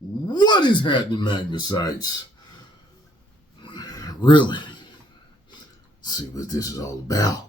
What is happening, Magnusites? Really? Let's see what this is all about.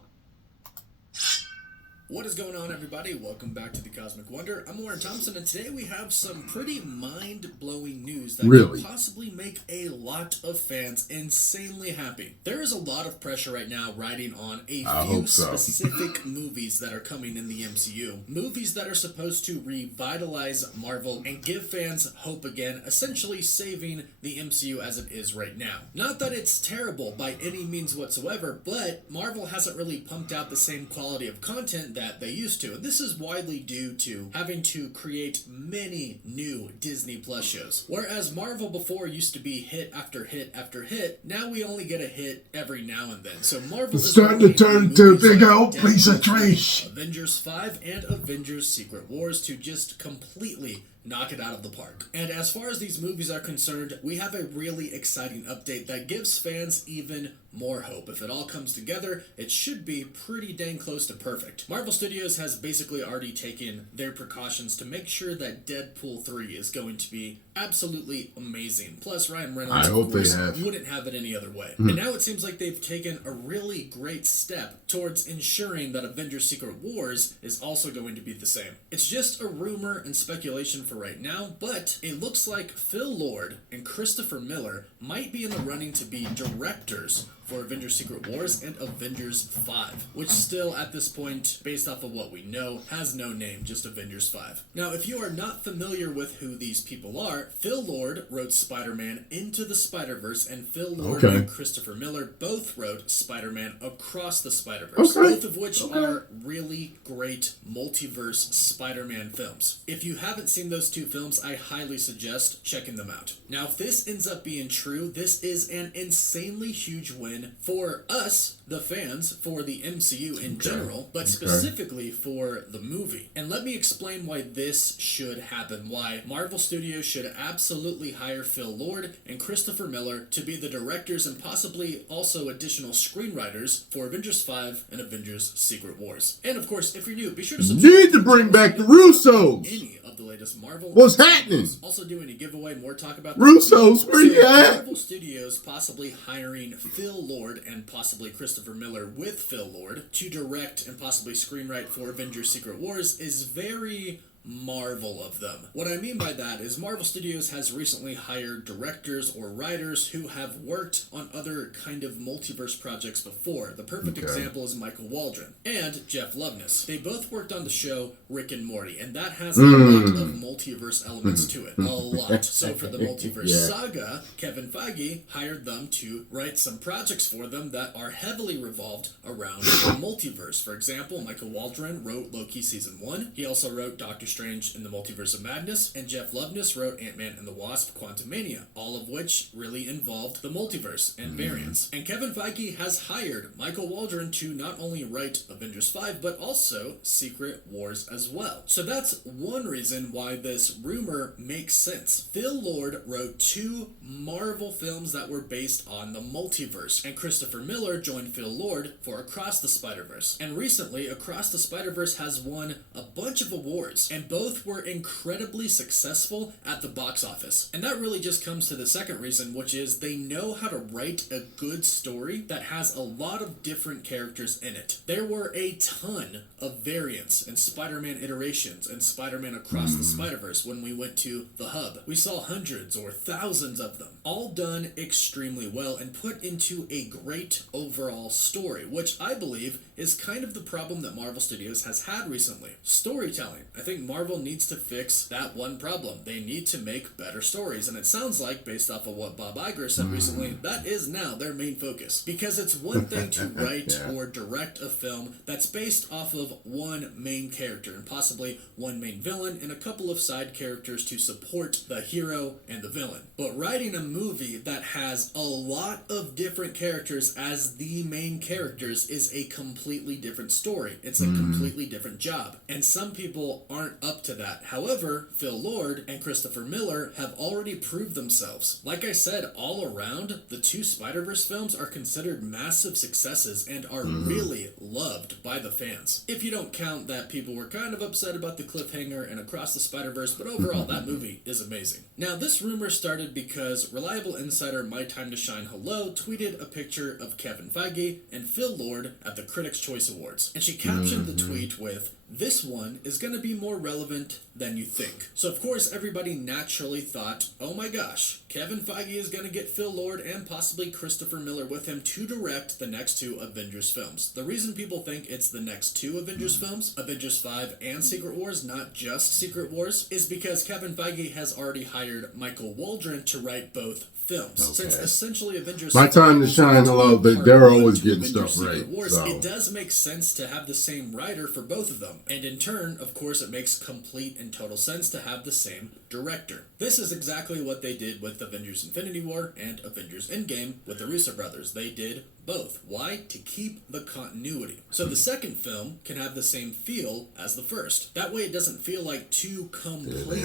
What is going on, everybody? Welcome back to the Cosmic Wonder. I'm Warren Thompson, and today we have some pretty mind-blowing news that could possibly make a lot of fans insanely happy. There is a lot of pressure right now riding on a few specific movies that are coming in the MCU. Movies that are supposed to revitalize Marvel and give fans hope again, essentially saving the MCU as it is right now. Not that it's terrible by any means whatsoever, but Marvel hasn't really pumped out the same quality of content that they used to. And this is widely due to having to create many new Disney Plus shows. Whereas Marvel before used to be hit after hit after hit, now we only get a hit every now and then. So Marvel is starting to turn into a big old piece of trash. Avengers 5 and Avengers Secret Wars to just completely knock it out of the park. And as far as these movies are concerned, we have a really exciting update that gives fans even more hope. If it all comes together, it should be pretty dang close to perfect. Marvel Studios has basically already taken their precautions to make sure that Deadpool 3 is going to be absolutely amazing. Plus, Ryan Reynolds, of course, wouldn't have it any other way. And now it seems like they've taken a really great step towards ensuring that Avengers Secret Wars is also going to be the same. It's just a rumor and speculation for right now, but it looks like Phil Lord and Christopher Miller might be in the running to be directors for Avengers Secret Wars and Avengers 5, which still at this point, based off of what we know, has no name, just Avengers 5. Now, if you are not familiar with who these people are, Phil Lord wrote Spider-Man Into the Spider-Verse, and Phil Lord and Christopher Miller both wrote Spider-Man Across the Spider-Verse, both of which are really great multiverse Spider-Man films. If you haven't seen those two films, I highly suggest checking them out. Now, if this ends up being true, this is an insanely huge win for us, the fans, for the MCU in general, but specifically for the movie. And let me explain why this should happen, why Marvel Studios should absolutely hire Phil Lord and Christopher Miller to be the directors and possibly also additional screenwriters for Avengers 5 and Avengers Secret Wars. And of course, if you're new, be sure to subscribe. Need to bring back the Russos. Any of the latest Marvel. What's happening? Also doing a giveaway, more talk about Russos, where you at? Marvel Studios possibly hiring Phil Lord and possibly Christopher Miller with Phil Lord to direct and possibly screenwrite for Avengers Secret Wars is very Marvel of them. What I mean by that is Marvel Studios has recently hired directors or writers who have worked on other kind of multiverse projects before. The perfect example is Michael Waldron and Jeff Loveness. They both worked on the show Rick and Morty, and that has a lot of multiverse elements to it. A lot. So for the multiverse saga, Kevin Feige hired them to write some projects for them that are heavily revolved around the multiverse. For example, Michael Waldron wrote Loki Season 1. He also wrote Doctor Strange in the Multiverse of Magnus, and Jeff Loveness wrote Ant-Man and the Wasp: Quantumania, all of which really involved the multiverse and variants. And Kevin Feige has hired Michael Waldron to not only write Avengers 5, but also Secret Wars as well. So that's one reason why this rumor makes sense. Phil Lord wrote 2 Marvel films that were based on the multiverse, and Christopher Miller joined Phil Lord for Across the Spider-Verse. And recently, Across the Spider-Verse has won a bunch of awards, and both were incredibly successful at the box office. And that really just comes to the second reason, which is they know how to write a good story that has a lot of different characters in it. There were a ton of variants and Spider-Man iterations and Spider-Man Across the Spider-Verse when we went to the Hub. We saw hundreds or thousands of them, all done extremely well and put into a great overall story, which I believe is kind of the problem that Marvel Studios has had recently. Storytelling. I think Marvel needs to fix that one problem. They need to make better stories, and it sounds like, based off of what Bob Iger said recently, that is now their main focus. Because it's one thing to write or direct a film that's based off of one main character and possibly one main villain and a couple of side characters to support the hero and the villain. But writing a movie that has a lot of different characters as the main characters is a completely different story. It's a completely different job. And some people aren't up to that. However, Phil Lord and Christopher Miller have already proved themselves. Like I said, all around, the 2 Spider-Verse films are considered massive successes and are really loved by the fans. If you don't count that people were kind of upset about the cliffhanger and Across the Spider-Verse, but overall, that movie is amazing. amazing. Now, this rumor started because reliable insider My Time to Shine Hello tweeted a picture of Kevin Feige and Phil Lord at the Critics' Choice Awards, and she captioned the tweet with, "This one is going to be more relevant than you think." So of course everybody naturally thought, oh my gosh, Kevin Feige is going to get Phil Lord and possibly Christopher Miller with him to direct the next two Avengers films. The reason people think it's the next two Avengers films, Avengers 5 and Secret Wars, not just Secret Wars, is because Kevin Feige has already hired Michael Waldron to write both films. Okay. Since essentially Avengers My Time to Shine Hello, but they're always getting stuff right. So. It does make sense to have the same writer for both of them. And in turn, of course, it makes complete and total sense to have the same director. This is exactly what they did with Avengers Infinity War and Avengers Endgame with the Russo brothers. They did both. Why? To keep the continuity. So the second film can have the same feel as the first. That way it doesn't feel like two completely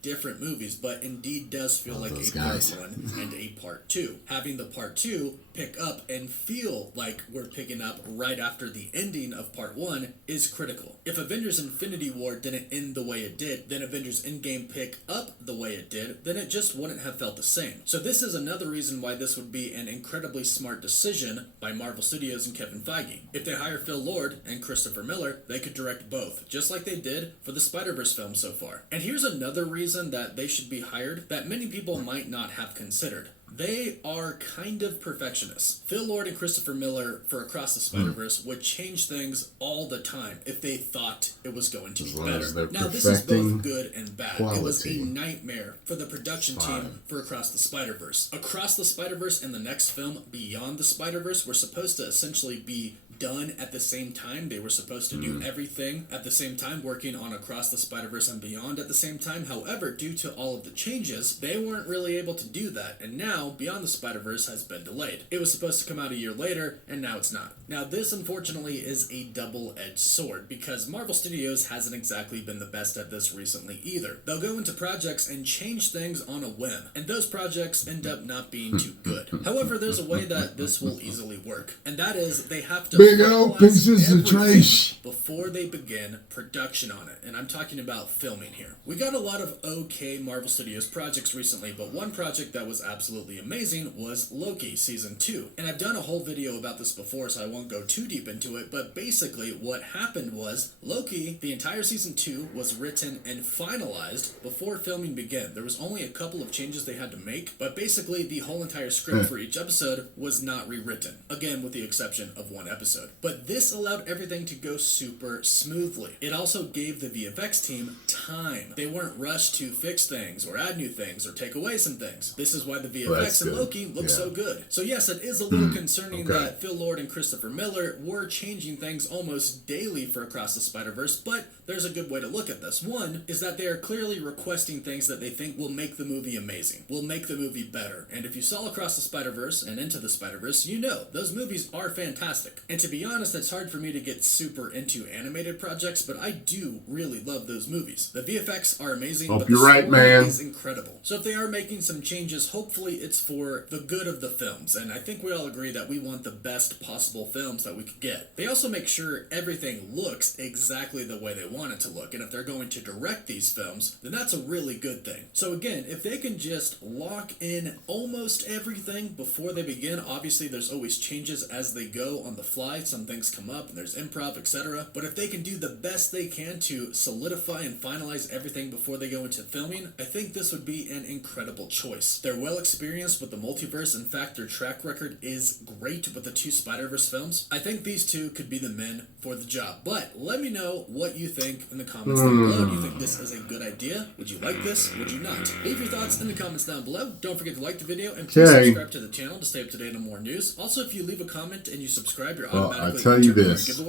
different movies, but indeed does feel like a part one and a part two. Having the part two pick up and feel like we're picking up right after the ending of part one is critical. If Avengers Infinity War didn't end the way it did, then Avengers Endgame pick up the way it did, then it just wouldn't have felt the same. So this is another reason why this would be an incredibly smart decision by Marvel Studios and Kevin Feige. If they hire Phil Lord and Christopher Miller, they could direct both, just like they did for the Spider-Verse film so far. And here's another reason that they should be hired that many people might not have considered. They are kind of perfectionists. Phil Lord and Christopher Miller for Across the Spider-Verse would change things all the time if they thought it was going to be better. Now, this is both good and bad. Quality. It was a nightmare for the production team for Across the Spider-Verse. Across the Spider-Verse and the next film, Beyond the Spider-Verse, were supposed to essentially be done at the same time. They were supposed to do everything at the same time, working on Across the Spider-Verse and Beyond at the same time. However, due to all of the changes, they weren't really able to do that, and now Beyond the Spider-Verse has been delayed. It was supposed to come out a year later, and now it's not. Now, this unfortunately is a double-edged sword, because Marvel Studios hasn't exactly been the best at this recently either. They'll go into projects and change things on a whim, and those projects end up not being too good. However, there's a way that this will easily work, and that is they have to big old pieces of trash before they begin production on it. And I'm talking about filming here. We got a lot of okay Marvel Studios projects recently, but one project that was absolutely amazing was Loki Season 2. And I've done a whole video about this before, so I won't go too deep into it, but basically what happened was Loki, the entire Season 2, was written and finalized before filming began. There was only a couple of changes they had to make, but basically the whole entire script for each episode was not rewritten. Again, with the exception of one episode. But this allowed everything to go super smoothly. It also gave the VFX team time. They weren't rushed to fix things or add new things or take away some things. This is why the VFX in Loki look so good. So yes, it is a little concerning that Phil Lord and Christopher Miller were changing things almost daily for Across the Spider-Verse, but there's a good way to look at this. One is that they are clearly requesting things that they think will make the movie amazing, will make the movie better. And if you saw Across the Spider-Verse and Into the Spider-Verse, you know those movies are fantastic. And to be honest, it's hard for me to get super into animated projects, but I do really love those movies. The VFX are amazing, but the story is incredible. So if they are making some changes, hopefully it's for the good of the films, and I think we all agree that we want the best possible films that we could get. They also make sure everything looks exactly the way they want it to look, and if they're going to direct these films, then that's a really good thing. So again, if they can just lock in almost everything before they begin, obviously there's always changes as they go on the fly. Some things come up and there's improv, etc. But if they can do the best they can to solidify and finalize everything before they go into filming, I think this would be an incredible choice. They're well experienced with the multiverse. In fact, their track record is great with the two Spider-Verse films. I think these two could be the men for the job. But let me know what you think in the comments down below. Do you think this is a good idea? Would you like this? Would you not? Leave your thoughts in the comments down below. Don't forget to like the video and please subscribe to the channel to stay up to date on more news. Also, if you leave a comment and you subscribe, you're automatically I tell you this,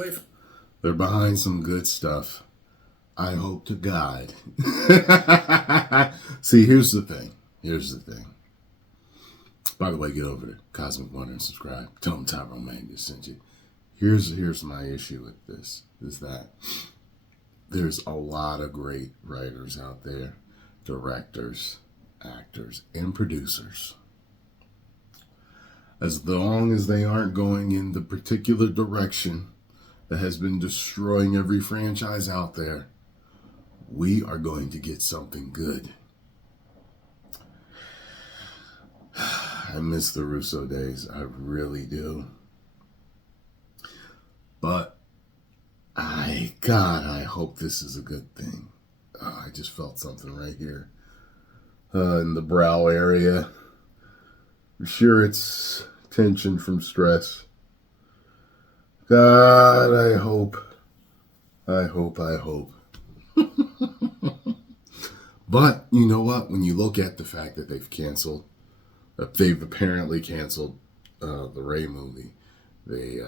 they're behind some good stuff. I hope to God. See, here's the thing. By the way, get over to Cosmic Wonder and subscribe. Tell them Tyrone Magnus sent you. Here's my issue with this, is that there's a lot of great writers out there, directors, actors, and producers. As long as they aren't going in the particular direction that has been destroying every franchise out there, we are going to get something good. I miss the Russo days. I really do. But I hope this is a good thing. I just felt something right here in the brow area. I'm sure it's tension from stress. God, I hope. But you know what? When you look at the fact that they've apparently canceled the Ray movie. They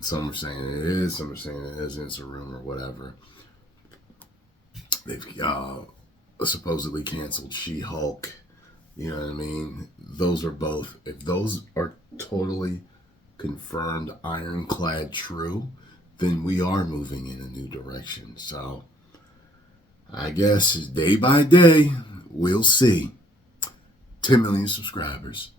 some are saying it is, some are saying it isn't. It's a rumor, whatever. They've supposedly canceled She-Hulk. You know what I mean? Those are both. If those are totally confirmed, ironclad true, then we are moving in a new direction. So I guess day by day, we'll see. 10 million subscribers.